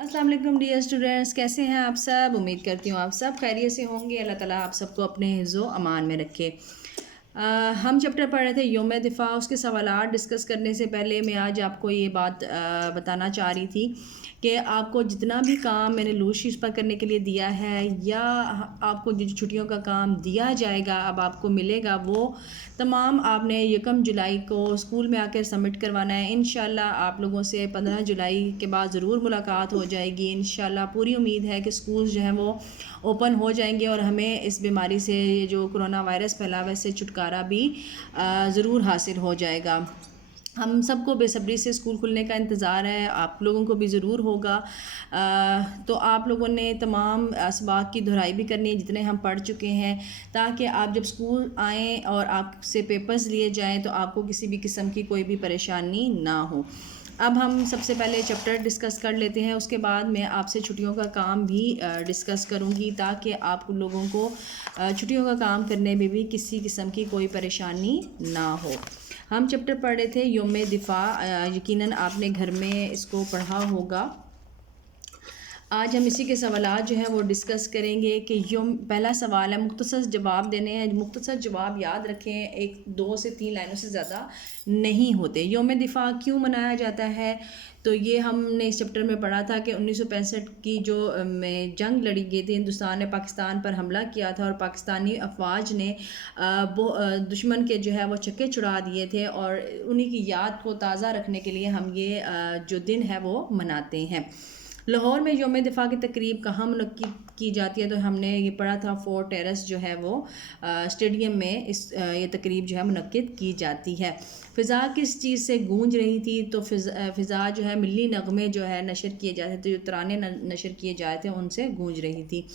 अस्सलाम वालेकुम dear students, कैसे हैं आप सब। उम्मीद करती हूँ आप सब खैरियत से होंगे। अल्लाह ताला आप सबको अपने हिफ्ज़ो अमान में रखे। हम चैप्टर पढ़ रहे थे यौम दिफ़ा। उसके सवालात डिस्कस करने से पहले मैं आज आपको ये बात बताना चाह रही थी कि आपको जितना भी काम मैंने लूज शीट पर करने के लिए दिया है या आपको जो छुट्टियों का काम दिया जाएगा अब आपको मिलेगा, वो तमाम आपने 1 जुलाई को स्कूल में आकर सबमिट करवाना है। इंशाल्लाह आप लोगों से 15 जुलाई के बाद ज़रूर मुलाकात हो जाएगी। इंशाल्लाह पूरी उम्मीद है कि स्कूल जो हैं वो ओपन हो जाएंगे और हमें इस बीमारी से, ये जो कोरोना वायरस फैला हुआ, इससे छुटकारा भी ज़रूर हासिल हो जाएगा। हम सबको बेसब्री से स्कूल खुलने का इंतज़ार है, आप लोगों को भी ज़रूर होगा। तो आप लोगों ने तमाम असबाक की दोहराई भी करनी है जितने हम पढ़ चुके हैं, ताकि आप जब स्कूल आएँ और आपसे पेपर्स लिए जाएं तो आपको किसी भी किस्म की कोई भी परेशानी ना हो। अब हम सबसे पहले चैप्टर डिस्कस कर लेते हैं, उसके बाद मैं आपसे छुट्टियों का काम भी डिस्कस करूंगी, ताकि आप लोगों को छुट्टियों का काम करने में भी किसी किस्म की कोई परेशानी ना हो। हम चैप्टर पढ़ रहे थे यौम दिफ़ा। यकीनन आपने घर में इसको पढ़ा होगा। आज हम इसी के सवालात जो हैं वो डिस्कस करेंगे कि पहला सवाल है, मुख्तसर जवाब देने हैं। मुख्तसर जवाब याद रखें, 1, 2 से 3 लाइनों से ज़्यादा नहीं होते। यौम दिफ़ा क्यों मनाया जाता है, तो ये हमने इस चैप्टर में पढ़ा था कि 1965 की जो जंग लड़ी गई थी, हिंदुस्तान ने पाकिस्तान पर हमला किया था और पाकिस्तानी अफवाज ने दुश्मन के जो है वो चक्के छुड़ा दिए थे, और उन्हीं की याद को ताज़ा रखने के लिए हम ये जो दिन है वो मनाते हैं। लाहौर में यौम दिफ़ा की तकरीब कहाँ मुनक्किद की जाती है, तो हमने ये पढ़ा था फोर्ट टेरेस जो है वो स्टेडियम में ये तकरीब जो है मुनक्किद की जाती है। फ़िज़ा किस चीज़ से गूंज रही थी, तो फ़िज़ा जो है मिली नगमे जो है नशर किए जाते थे, जो तराने नशर किए जाते थे उनसे गूंज रही थी।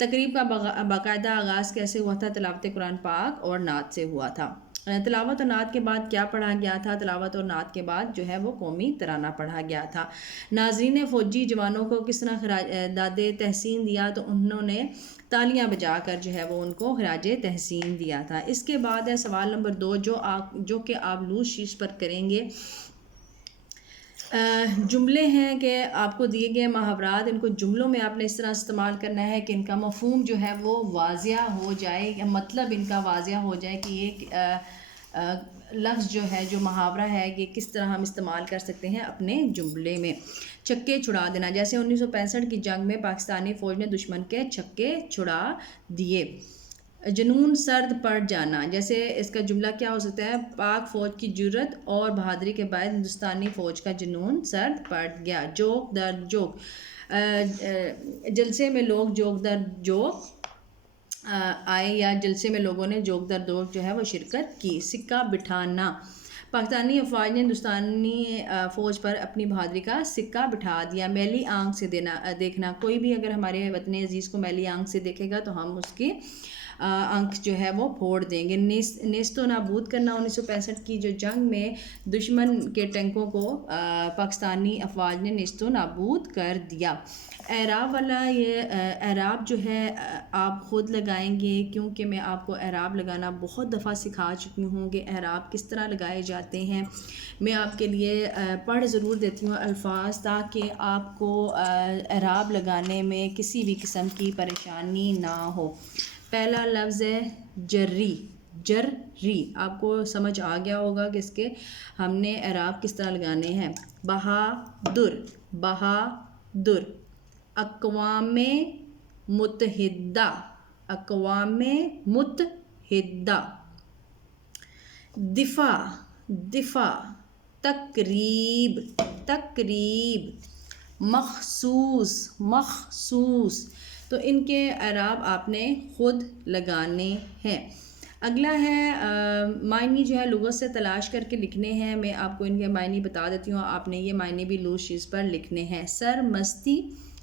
तकरीब का बाकायदा आगाज़ कैसे हुआ था, तिलावत कुरान पाक और नात से हुआ था। तिलावत और नात के बाद क्या पढ़ा गया था, तिलावत और नात के बाद जो है वो कौमी तराना पढ़ा गया था। नाज़रीन ने फ़ौजी जवानों को किस तरह दादे तहसीन दिया, तो उन्होंने तालियां बजाकर जो है वो उनको खराज तहसीन दिया था। इसके बाद है सवाल नंबर 2, जो कि आप लूज शीट पर करेंगे। जुमले हैं कि आपको दिए गए मुहावरात, इनको जुमलों में आपने इस तरह इस्तेमाल करना है कि इनका मफ़हूम जो है वो वाज़िया हो जाए, या मतलब इनका वाज़िया हो जाए कि ये लफ्ज़ जो है, जो मुहावरा है, ये किस तरह हम इस्तेमाल कर सकते हैं अपने जुमले में। छक्के छुड़ा देना, जैसे 1965 की जंग में पाकिस्तानी फ़ौज ने दुश्मन के छक्के छुड़ा दिए। जुनून सर्द पड़ जाना, जैसे इसका जुमला क्या हो सकता है, पाक फ़ौज की जुर्रत और बहादुरी के बाद हिंदुस्तानी फ़ौज का जुनून सर्द पड़ गया। जोक दर जोक, जलसे में लोग जोक दर जोक आए, या जलसे में लोगों ने जोक दर जोक जो है वो शिरकत की। सिक्का बिठाना, पाकिस्तानी अफवाज ने हिंदुस्तानी फ़ौज पर अपनी बहादुरी का सिक्का बिठा दिया। मैली आंख से देखना, कोई भी अगर हमारे वतन अजीज़ को मैली आंख से देखेगा तो हम उसकी आंख जो है वो फोड़ देंगे। नेस्तो नाबूद करना, 1965 की जो जंग में दुश्मन के टैंकों को पाकिस्तानी अफवाज ने नेस्तो नाबूद कर दिया। एराब वाला, ये एराब जो है आप ख़ुद लगाएंगे, क्योंकि मैं आपको एराब लगाना बहुत दफ़ा सिखा चुकी हूँ कि एराब किस तरह लगाए जाते हैं। मैं आपके लिए पढ़ ज़रूर देती हूँ अल्फाज, ताकि आपको एराब लगाने में किसी भी किस्म की परेशानी ना हो। पहला लफ्ज़ है जर्री। जर्री आपको समझ आ गया होगा कि इसके हमने एराब किस तरह लगाने हैं। बहादुर, बहादुर। अक़वामे मुत्तहिदा, अक़वामे मुत्तहिदा। दिफ़ा, दिफ़ा। तकरीब, तकरीब। मखसूस, मखसूस। तो इनके एराब आपने ख़ुद लगाने हैं। अगला है मायनी जो है लुग़त से तलाश करके लिखने हैं। मैं आपको इनके मायनी बता देती हूँ, आपने ये मायने भी लूज शीट पर लिखने हैं। सरमस्ती,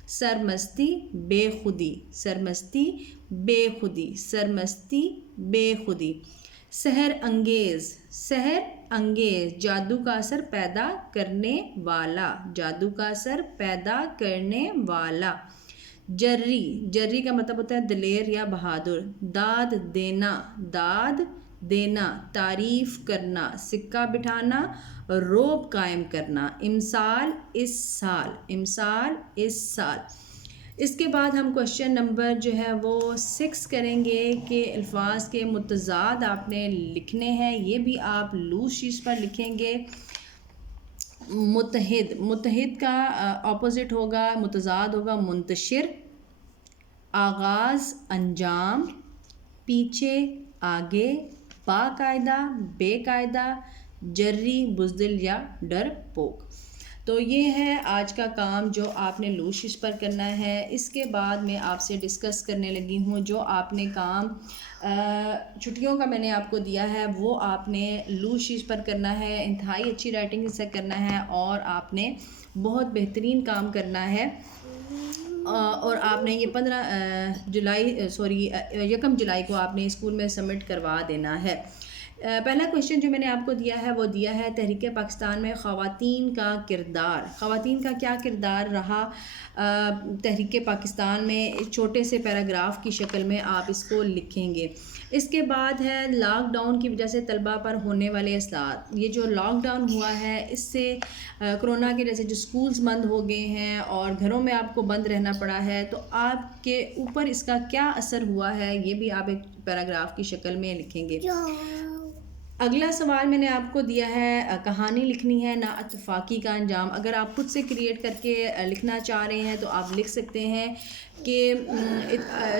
सरमस्ती बेखुदी, सरमस्ती बेखुदी, सरमस्ती बेखुदी। सहर अंगेज़, सहर अंगेज़। जादू का असर पैदा करने वाला, जादू का असर पैदा करने वाला। जर्री, जर्री का मतलब होता है दिलेर या बहादुर। दाद देना, दाद देना। तारीफ़ करना। सिक्का बिठाना روب قائم کرنا، امسال اس سال، امسال اس سال۔ اس کے بعد ہم کوشچن نمبر جو ہے وہ 6 کریں گے کہ الفاظ کے متضاد آپ نے لکھنے ہیں، یہ بھی آپ لوز شیٹس پر لکھیں گے۔ متحد، متحد کا اپوزٹ ہوگا، متضاد ہوگا منتشر۔ آغاز، انجام، پیچھے، آگے، باقاعدہ، بے قاعدہ، جری، بزدل یا ڈرپوک۔ تو یہ ہے آج کا کام جو آپ نے لوز شیٹس پر کرنا ہے۔ اس کے بعد میں آپ سے ڈسکس کرنے لگی ہوں جو آپ نے کام چھٹیوں کا میں نے آپ کو دیا ہے وہ آپ نے لوز شیٹس پر کرنا ہے، انتہائی اچھی رائٹنگ سے کرنا ہے اور آپ نے بہت بہترین کام کرنا ہے۔ اور آپ نے یہ 1 جولائی کو آپ نے اسکول میں سبمٹ کروا دینا ہے۔ پہلا کویشچن جو میں نے آپ کو دیا ہے وہ دیا ہے تحریک پاکستان میں خواتین کا کردار، خواتین کا کیا کردار رہا تحریک پاکستان میں، ایک چھوٹے سے پیراگراف کی شکل میں آپ اس کو لکھیں گے۔ اس کے بعد ہے لاک ڈاؤن کی وجہ سے طلبہ پر ہونے والے اثرات۔ یہ جو لاک ڈاؤن ہوا ہے اس سے کرونا کی وجہ سے جو سکولز بند ہو گئے ہیں اور گھروں میں آپ کو بند رہنا پڑا ہے تو آپ کے اوپر اس کا کیا اثر ہوا ہے یہ بھی آپ ایک پیراگراف کی شکل میں لکھیں گے۔ اگلا سوال میں نے آپ کو دیا ہے کہانی لکھنی ہے نا اتفاقی کا انجام۔ اگر آپ خود سے کریٹ کر کے لکھنا چاہ رہے ہیں تو آپ لکھ سکتے ہیں کہ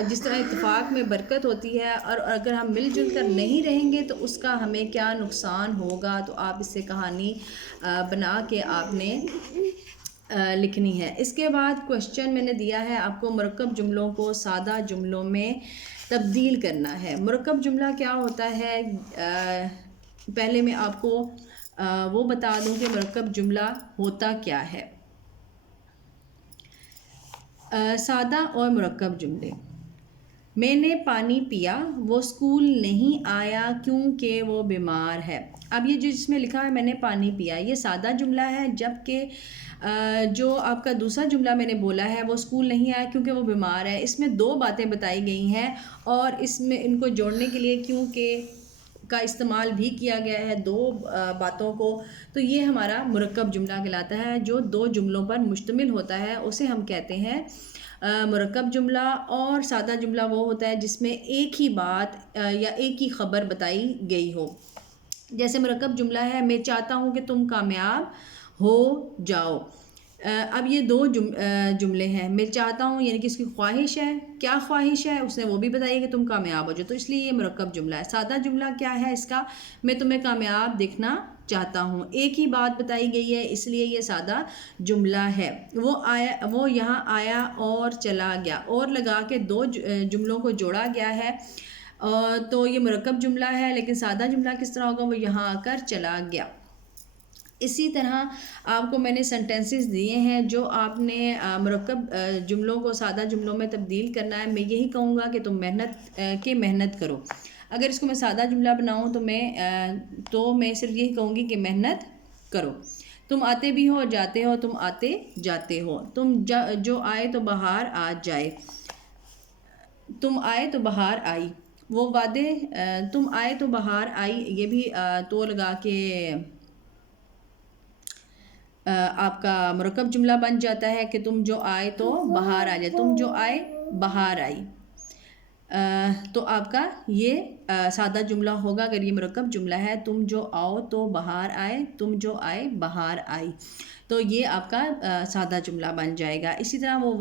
جس طرح اتفاق میں برکت ہوتی ہے اور اگر ہم مل جل کر نہیں رہیں گے تو اس کا ہمیں کیا نقصان ہوگا، تو آپ اس سے کہانی بنا کے آپ نے لکھنی ہے۔ اس کے بعد کویشچن میں نے دیا ہے آپ کو مرکب جملوں کو سادہ جملوں میں تبدیل کرنا ہے۔ مرکب جملہ کیا ہوتا ہے، پہلے میں آپ کو وہ بتا دوں کہ مرکب جملہ ہوتا کیا ہے۔ سادہ اور مرکب جملے، میں نے پانی پیا، وہ اسکول نہیں آیا کیونکہ وہ بیمار ہے۔ اب یہ جس میں لکھا ہے میں نے پانی پیا یہ سادہ جملہ ہے، جبکہ جو آپ کا دوسرا جملہ میں نے بولا ہے وہ اسکول نہیں آیا کیونکہ وہ بیمار ہے، اس میں 2 باتیں بتائی گئی ہیں اور اس میں ان کو جوڑنے کے لیے کیونکہ کا استعمال بھی کیا گیا ہے 2 باتوں کو، تو یہ ہمارا مرکب جملہ کہلاتا ہے۔ جو 2 جملوں پر مشتمل ہوتا ہے اسے ہم کہتے ہیں مرکب جملہ۔ اور سادہ جملہ وہ ہوتا ہے جس میں ایک ہی بات یا ایک ہی خبر بتائی گئی ہو۔ جیسے مرکب جملہ ہے میں چاہتا ہوں کہ تم کامیاب ہو جاؤ۔ اب یہ 2 جملے ہیں، میں چاہتا ہوں یعنی کہ اس کی خواہش ہے، کیا خواہش ہے اس نے وہ بھی بتائی کہ تم کامیاب ہو جاؤ، تو اس لیے یہ مرکب جملہ ہے۔ سادہ جملہ کیا ہے اس کا، میں تمہیں کامیاب دیکھنا چاہتا ہوں، ایک ہی بات بتائی گئی ہے اس لیے یہ سادہ جملہ ہے۔ وہ یہاں آیا اور چلا گیا، اور لگا کے 2 جملوں کو جوڑا گیا ہے تو یہ مرکب جملہ ہے۔ لیکن سادہ جملہ کس طرح ہوگا، وہ یہاں آ کر چلا گیا۔ اسی طرح آپ کو میں نے سینٹنسز دیے ہیں جو آپ نے مرکب جملوں کو سادہ جملوں میں تبدیل کرنا ہے۔ میں یہی کہوں گا کہ تم محنت کرو۔ اگر اس کو میں سادہ جملہ بناؤں تو میں صرف یہی کہوں گی کہ محنت کرو۔ تم آتے بھی ہو جاتے ہو، تم آتے جاتے ہو۔ تم جو آئے تو بہار آ جائے، تم آئے تو بہار آئی۔ وہ وعدے، تم آئے تو بہار آئی، یہ بھی تو لگا کے آپ کا مرکب جملہ بن جاتا ہے کہ تم جو آئے تو بہار آ جائے، تم جو آئے بہار آئی۔ تو آپ کا یہ سادہ جملہ ہوگا اگر یہ مرکب جملہ ہے، تم جو آؤ تو بہار آئے، تم جو آئے بہار آئی، تو یہ آپ کا سادہ جملہ بن جائے گا۔ اسی طرح وہ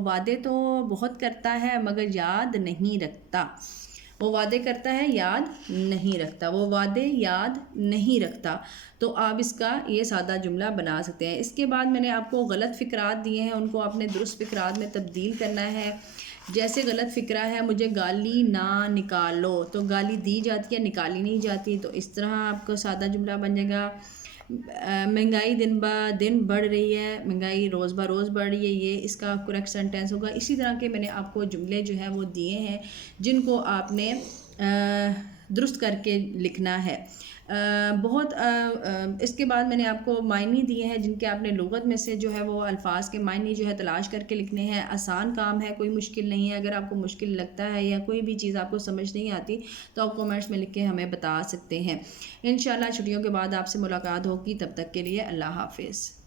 وعدے تو بہت کرتا ہے مگر یاد نہیں رکھتا، وہ وعدے کرتا ہے یاد نہیں رکھتا، وہ وعدے یاد نہیں رکھتا، تو آپ اس کا یہ سادہ جملہ بنا سکتے ہیں۔ اس کے بعد میں نے آپ کو غلط فقرات دیے ہیں، ان کو آپ نے درست فقرات میں تبدیل کرنا ہے۔ جیسے غلط فقرہ ہے مجھے گالی نہ نکالو، تو گالی دی جاتی ہے نکالی نہیں جاتی، تو اس طرح آپ کو سادہ جملہ بن جائے گا۔ مہنگائی دن بہ دن بڑھ رہی ہے، مہنگائی روز بہ روز بڑھ رہی ہے، یہ اس کا کریکٹ سینٹینس ہوگا۔ اسی طرح کے میں نے آپ کو جملے جو ہیں وہ دیے ہیں جن کو آپ نے درست کر کے لکھنا ہے۔ بہت اس کے بعد میں نے آپ کو معنی دیے ہیں جن کے آپ نے لغت میں سے جو ہے وہ الفاظ کے معنی جو ہے تلاش کر کے لکھنے ہیں. آسان کام ہے, کوئی مشکل نہیں ہے. اگر آپ کو مشکل لگتا ہے یا کوئی بھی چیز آپ کو سمجھ نہیں آتی تو آپ کمنٹس میں لکھ کے ہمیں بتا سکتے ہیں. انشاءاللہ چھٹیوں کے بعد آپ سے ملاقات ہوگی. تب تک کے لیے اللہ حافظ.